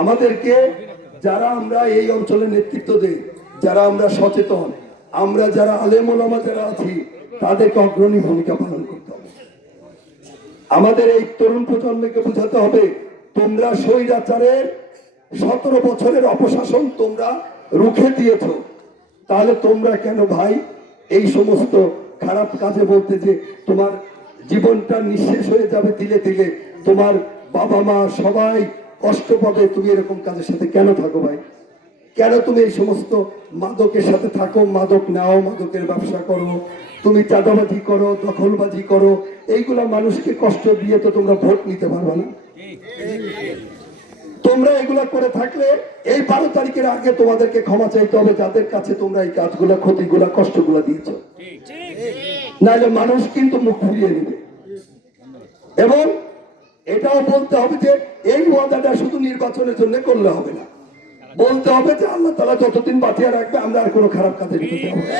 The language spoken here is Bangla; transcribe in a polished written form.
আমাদেরকে যারা আমরা এই অঞ্চলের নেতৃত্ব দেই, যারা আমরা সচেতন, আমরা যারা আলেম ওলামা যারা আছি, তাদেরকে অগ্রণী ভূমিকা পালন করতে হবে। আমাদের এই তরুণ প্রজন্মকে বোঝাতে হবে, তোমরা স্বৈরাচারের 17 বছরের অপশাসন তোমরা রুখে দিয়েছ, তাহলে তোমরা কেন ভাই এই সমস্ত খারাপ কাজে বলতে যে তোমার জীবনটা নিঃশেষ হয়ে যাবে দিলে দিলে, তোমার বাবা মা সবাই কষ্ট পাবে, তুমি এরকম কাজের সাথে কেন থাকো ভাই? কেন তুমি এই সমস্ত মাদকের সাথে থাকো? মাদক নাও, মাদকের ব্যবসা করো, তুমি চাঁদাবাজি করো, দখলবাজি করো, এইগুলা মানুষকে কষ্ট দিয়ে তো তোমরা ভোট নিতে পারবে না। তোমরা এগুলা করে থাকলে এই 12 তারিখের আগে তোমাদেরকে ক্ষমা চাইতে হবে যাদের কাছে তোমরা এই কাজগুলা, ক্ষতিগুলা, কষ্টগুলা দিয়েছ, নাহলে মানুষ কিন্তু মুখ ফিরিয়ে নেবে। এবং এটাও বলতে হবে যে এই ওয়াদাটা শুধু নির্বাচনের জন্য করলে হবে না, বলতে হবে যে আল্লাহ তাআলা যতদিন বাঁচিয়ে রাখবে আমরা আর কোনো খারাপ কাজে যেতে যাব না।